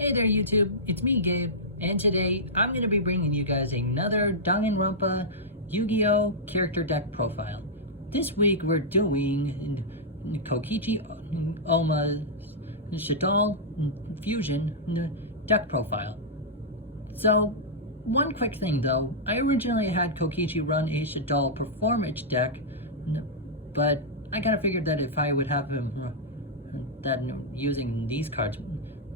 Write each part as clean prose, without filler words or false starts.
Hey there YouTube, it's me Gabe, and today I'm going to be bringing you guys another Danganronpa Yu-Gi-Oh! Character deck profile. This week we're doing Kokichi, Ouma, Shaddoll, Fusion deck profile. So, one quick thing though, I originally had Kokichi run a Shaddoll performance deck, but I kind of figured that if I would have him using these cards,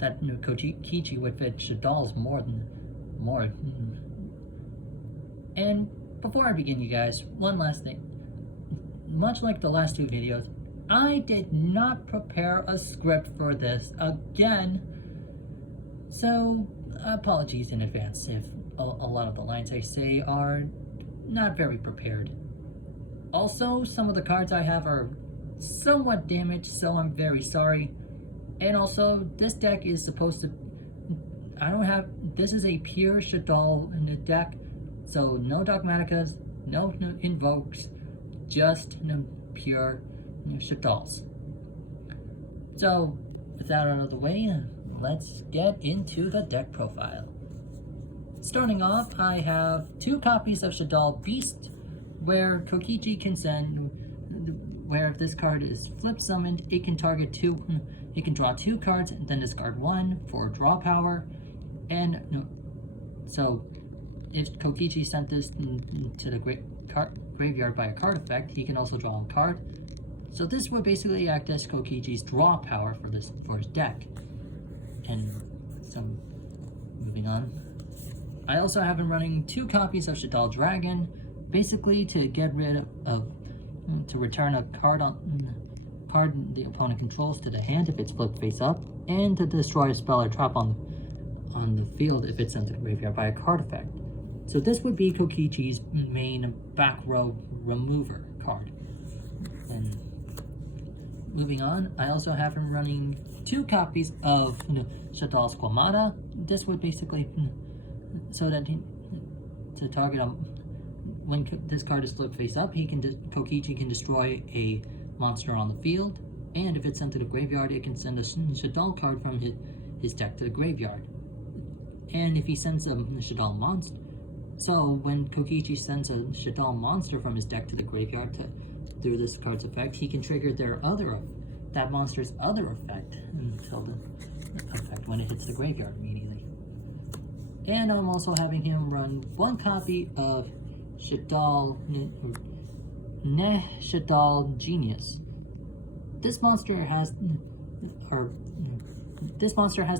that Kokichi would fit Shaddoll's more. And before I begin, you guys, one last thing. Much like the last two videos, I did not prepare a script for this again. So, apologies in advance if a lot of the lines I say are not very prepared. Also, some of the cards I have are somewhat damaged, so I'm very sorry. And also, this deck is supposed to, this is a pure Shaddoll in the deck, so no Dogmaticas, no Invokes, just pure Shaddolls. So, with that out of the way, let's get into the deck profile. Starting off, I have 2 copies of Shaddoll Beast, where Kokichi can send, where if this card is flip summoned, it can target 2, it can draw 2 cards and then discard 1 for draw power. And so if Kokichi sent this to the graveyard by a card effect, he can also draw a card. So this would basically act as Kokichi's draw power for his deck. And so moving on, I also have him running 2 copies of Shaddoll Dragon, basically to get rid of to return a card the opponent controls to the hand if it's flipped face up, and to destroy a spell or trap on the field if it's sent to the graveyard by a card effect. So this would be Kokichi's main back row remover card. And moving on, I also have him running 2 copies of Shaddoll's Quamata. This would basically so that to target when this card is flipped face up, Kokichi can destroy a monster on the field, and if it's sent to the graveyard, it can send a Shaddoll card from his deck to the graveyard. And if he sends a Shaddoll monster, so when Kokichi sends a Shaddoll monster from his deck to the graveyard through this card's effect, he can trigger that monster's other effect until the effect when it hits the graveyard immediately. And I'm also having him run 1 copy of Shaddoll Genius. This monster has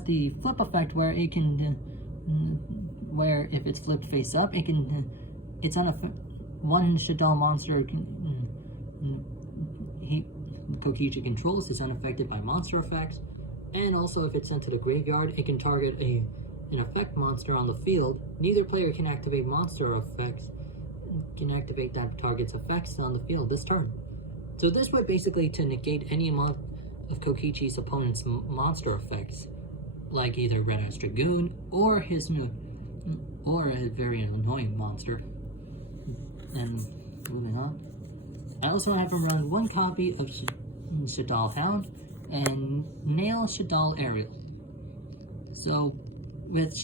the flip effect where it can where if it's flipped face up, one Shaddoll monster Kokichi controls is unaffected by monster effects, and also if it's sent to the graveyard, it can target an effect monster on the field. Neither player can activate monster effects. Can activate that target's effects on the field this turn. So this would basically to negate any amount of Kokichi's opponent's monster effects, like either Red Eyes Dragoon or a very annoying monster. And moving on, I also have him run 1 copy of Shaddoll Hound and Nail Shaddoll Aerial. So with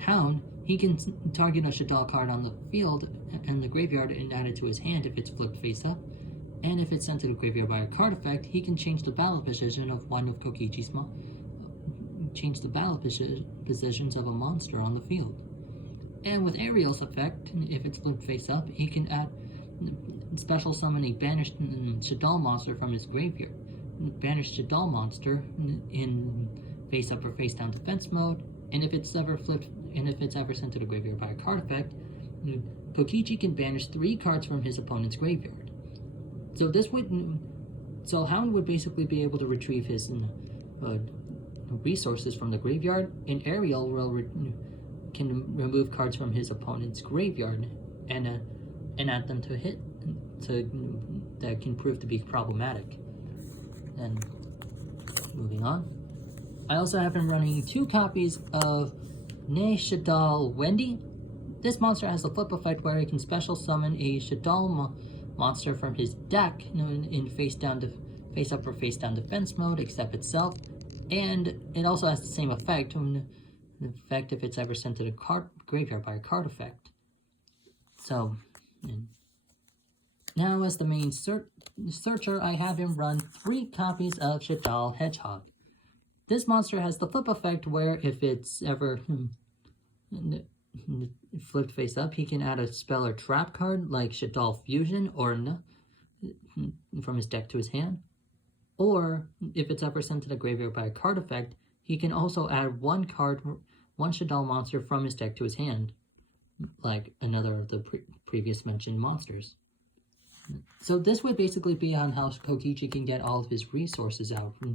Hound, he can target a Shaddoll card on the field and the graveyard and add it to his hand if it's flipped face up. And if it's sent to the graveyard by a card effect, he can change the battle position of one of Kokichi's positions of a monster on the field. And with Aerial's effect, if it's flipped face up, he can add special summon a banished Shaddoll monster from his graveyard. Banished Shaddoll monster in face up or face down defense mode. And if it's ever sent to the graveyard by a card effect, Kokichi can banish 3 cards from his opponent's graveyard. So Hound would basically be able to retrieve his resources from the graveyard, and Aerial can remove cards from his opponent's graveyard and add them that can prove to be problematic. And moving on, I also have him running 2 copies of Ne Shaddoll Wendy. This monster has a flip effect where it can special summon a Shaddoll monster from his deck in face up or face down defense mode except itself, and it also has the same effect effect if it's ever sent to the graveyard by a card effect. So, now as the main searcher, I have him run 3 copies of Shaddoll Hedgehog. This monster has the flip effect where if it's ever flipped face up, he can add a spell or trap card like Shaddoll Fusion or from his deck to his hand. Or if it's ever sent to the graveyard by a card effect, he can also add one Shaddoll monster from his deck to his hand, like another of the previous mentioned monsters. So this would basically be on how Kokichi can get all of his resources out from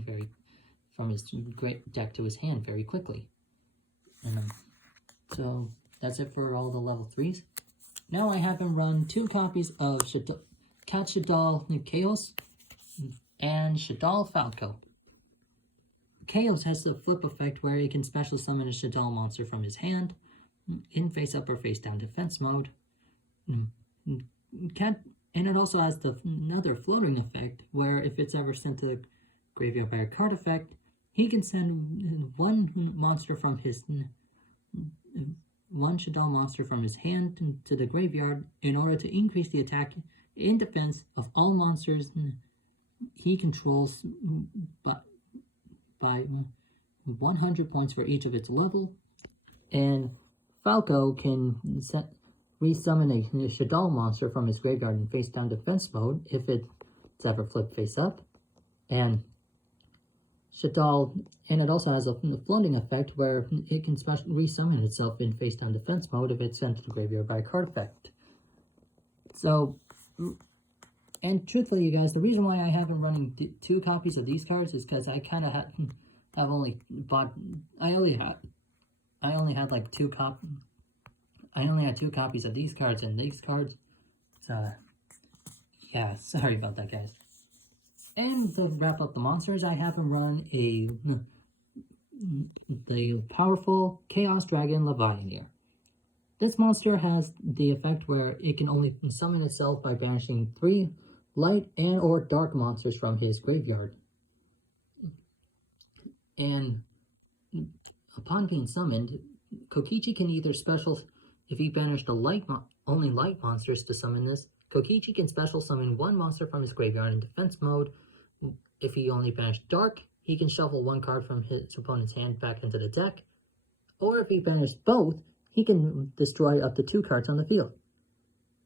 his great deck to his hand very quickly. So that's it for all the level 3s. Now I have him run 2 copies of Cat Shaddoll Chaos and Shaddoll Falco. Chaos has the flip effect where he can special summon a Shaddoll monster from his hand in face up or face down defense mode. And it also has another floating effect where if it's ever sent to the graveyard by a card effect, he can send one Shaddoll monster from his hand to the graveyard in order to increase the attack in defense of all monsters he controls by 100 points for each of its level. And Falco can resummon a Shaddoll monster from his graveyard in face down defense mode if it's ever flipped face up. And Shaddoll, and it also has a floating effect where it can resummon itself in face down defense mode if it's sent to the graveyard by a card effect. So, and truthfully, you guys, the reason why I haven't running 2 copies of these cards is because I kind of I only had like 2 copies. I only had 2 copies of these cards and these cards. So, yeah, sorry about that, guys. And to wrap up the monsters, I have him run the powerful Chaos Dragon Leviathan. This monster has the effect where it can only summon itself by banishing 3 light and or dark monsters from his graveyard. And upon being summoned, Kokichi can either if he banished only light monsters to summon this, Kokichi can special summon 1 monster from his graveyard in defense mode. If he only banished dark, he can shuffle 1 card from his opponent's hand back into the deck. Or if he banished both, he can destroy up to 2 cards on the field.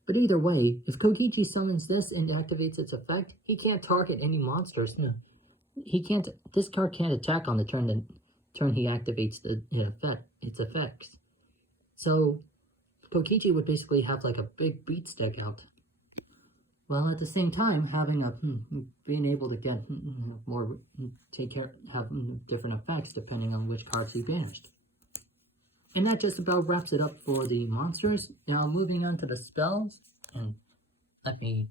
But either way, if Kokichi summons this and activates its effect, he can't target any monsters. This card can't attack on the turn he activates its effects. So Kokichi would basically have like a big beat stick out, while at the same time being able to get have different effects depending on which cards he banished. And that just about wraps it up for the monsters. Now moving on to the spells, and let me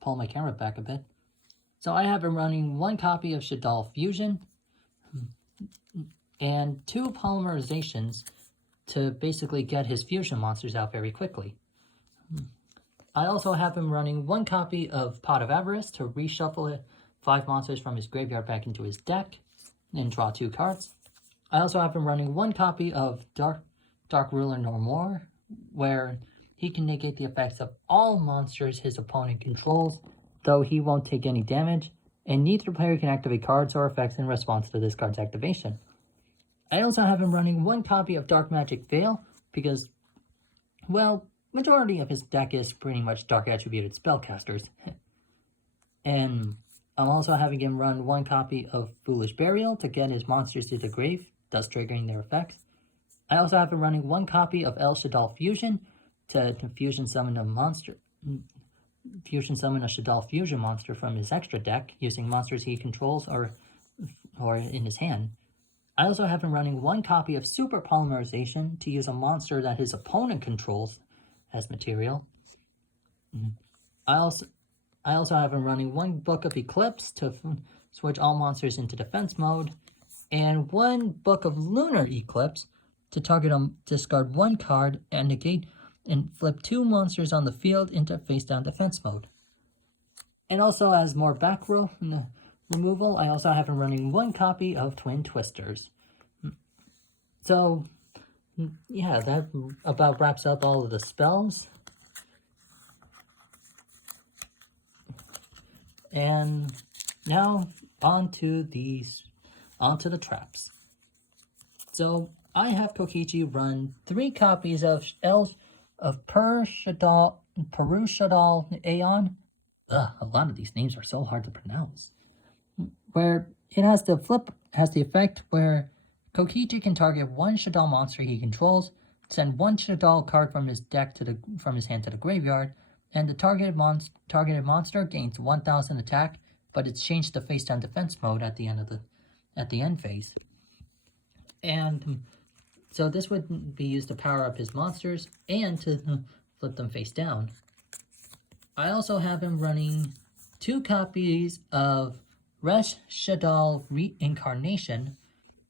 pull my camera back a bit. So I have him running 1 copy of Shaddoll Fusion and 2 polymerizations to basically get his fusion monsters out very quickly. I also have him running 1 copy of Pot of Avarice to reshuffle 5 monsters from his graveyard back into his deck and draw 2 cards. I also have him running 1 copy of Dark Ruler No More, where he can negate the effects of all monsters his opponent controls, though he won't take any damage, and neither player can activate cards or effects in response to this card's activation. I also have him running 1 copy of Dark Magic Veil, because, well, majority of his deck is pretty much dark attributed spellcasters. And I'm also having him run 1 copy of Foolish Burial to get his monsters to the grave, thus triggering their effects. I also have him running 1 copy of El Shaddoll Fusion to fusion summon a Shaddoll Fusion monster from his extra deck using monsters he controls or in his hand. I also have him running 1 copy of Super Polymerization to use a monster that his opponent controls as material. I also have him running 1 Book of Eclipse to switch all monsters into defense mode, and 1 Book of Lunar Eclipse to target discard 1 card and negate and flip 2 monsters on the field into face down defense mode. And also as more back row removal, I also have him running 1 copy of Twin Twisters. So, yeah, that about wraps up all of the spells. And now, onto the traps. So, I have Kokichi run 3 copies of Peru Shaddoll Aeon. Ugh, a lot of these names are so hard to pronounce. Where it has the effect where Kokichi can target 1 Shaddoll monster he controls, send 1 Shaddoll card from his deck from his hand to the graveyard, and the targeted monster gains 1000 attack, but it's changed to face down defense mode at the end phase. And so this would be used to power up his monsters and to flip them face down. I also have him running 2 copies of Resh Shaddoll Reincarnation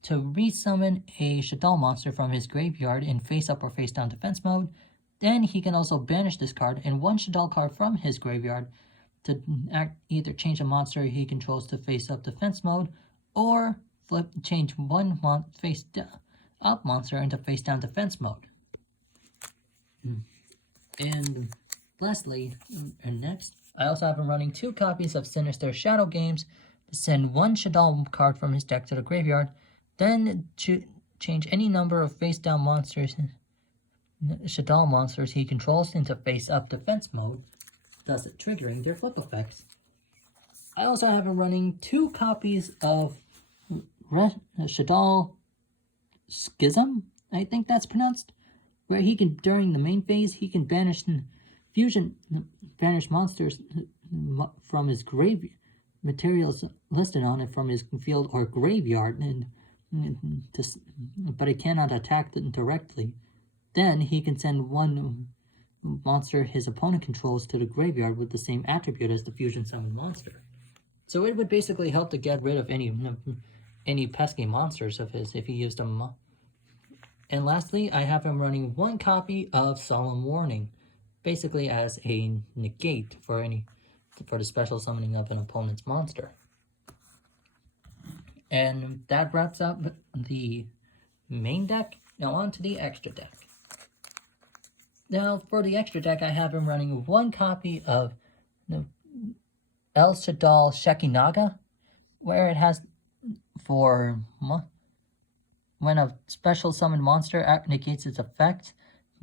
to resummon a Shaddoll monster from his graveyard in face up or face down defense mode. Then he can also banish this card and 1 Shaddoll card from his graveyard to either change a monster he controls to face up defense mode or change 1 face up monster into face down defense mode. And lastly, and next, I also have him running 2 copies of Sinister Shadow Games to send 1 Shaddoll card from his deck to the graveyard, then to change any number of face down Shaddoll monsters he controls into face up defense mode, thus triggering their flip effects. I also have him running 2 copies of Shaddoll Schism, I think that's pronounced, where he can, during the main phase, he can banish monsters from his graveyard, materials listed on it from his field or graveyard, but it cannot attack them directly. Then he can send 1 monster his opponent controls to the graveyard with the same attribute as the fusion summon monster. So it would basically help to get rid of any pesky monsters of his if he used them. And lastly, I have him running 1 copy of Solemn Warning, basically as a negate for the special summoning of an opponent's monster. And that wraps up the main deck. Now on to the extra deck. Now for the extra deck, I have him running 1 copy of El Shaddoll Shekinaga, where it has for when a special summoned monster negates its effect,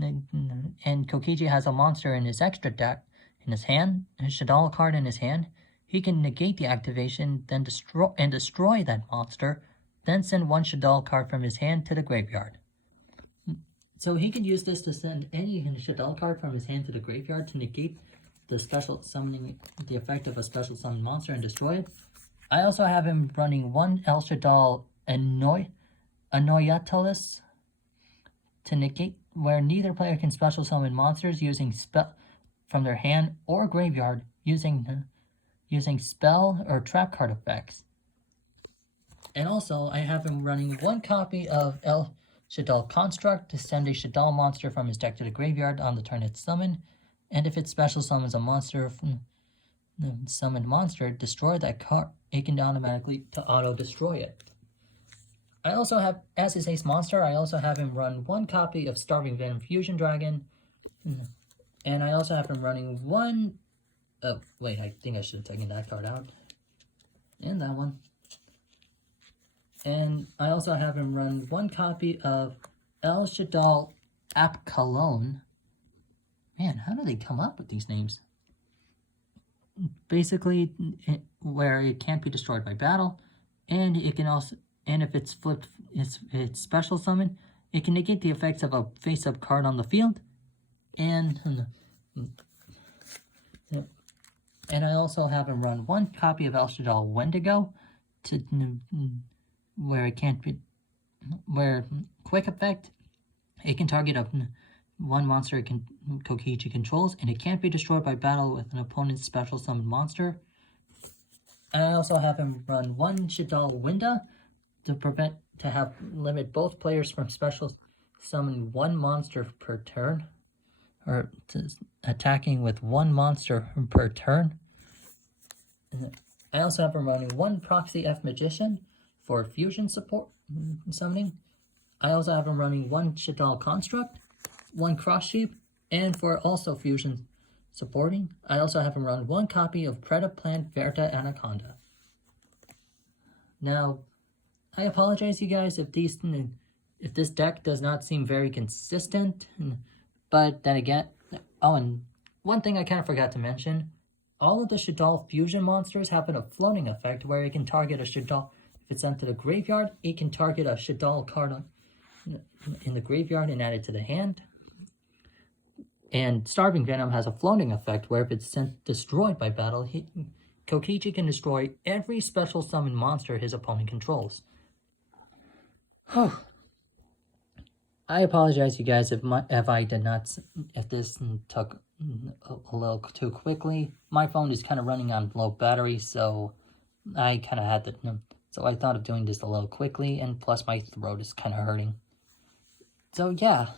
and Kokichi has a monster in his extra deck, in his hand, a Shaddoll card in his hand, he can negate the activation, then destroy that monster, then send 1 Shaddoll card from his hand to the graveyard. So he can use this to send any Shaddoll card from his hand to the graveyard to negate the effect of a special summoned monster and destroy it. I also have him running 1 El Shaddoll Annoyatalis to negate, where neither player can special summon monsters using spell from their hand or graveyard using spell or trap card effects. And also, I have him running 1 copy of El Shaddoll Construct to send a Shaddoll monster from his deck to the graveyard on the turn it's summoned, and if it special summons a monster from the summoned monster, destroy that card. It can automatically auto-destroy it. I also have, as his ace monster, I also have him run 1 copy of Starving Venom Fusion Dragon, and I also have him running 1... Oh, wait, I think I should have taken that card out. And that one. And I also have him run 1 copy of El Shaddoll Apkalone. Man, how do they come up with these names? Basically, where it can't be destroyed by battle, and it can also, and if it's flipped, it's special summon, it can negate the effects of a face-up card on the field, and I also have him run 1 copy of El Shaddoll Wendigo to where it can't be, where quick effect, it can target a 1 monster Kokichi controls, and it can't be destroyed by battle with an opponent's special summoned monster. And I also have him run 1 Shaddoll Winda to limit both players from special summon 1 monster per turn, or attacking with 1 monster per turn. I also have him running 1 Proxy F Magician for fusion support summoning. I also have him running 1 Shaddoll Construct, 1 Cross Sheep, and for also fusion supporting, I also have him run 1 copy of Predaplant Verta Anaconda. Now, I apologize, you guys, if this deck does not seem very consistent, but then again, oh, and one thing I kind of forgot to mention, all of the Shaddoll fusion monsters have a floating effect where it can target a Shaddoll. If it's sent to the graveyard, it can target a Shaddoll card in the graveyard and add it to the hand. And Starving Venom has a floating effect where if it's destroyed by battle, Kokichi can destroy every special summon monster his opponent controls. I apologize, you guys, if this took a little too quickly. My phone is kind of running on low battery, so I kind of had to. So I thought of doing this a little quickly, and plus my throat is kind of hurting. So yeah,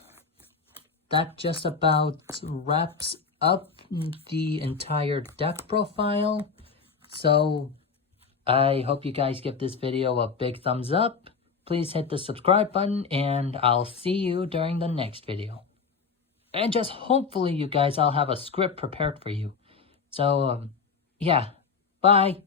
that just about wraps up the entire deck profile. So I hope you guys give this video a big thumbs up. Please hit the subscribe button, and I'll see you during the next video. And just hopefully, you guys, I'll have a script prepared for you. So, yeah, bye.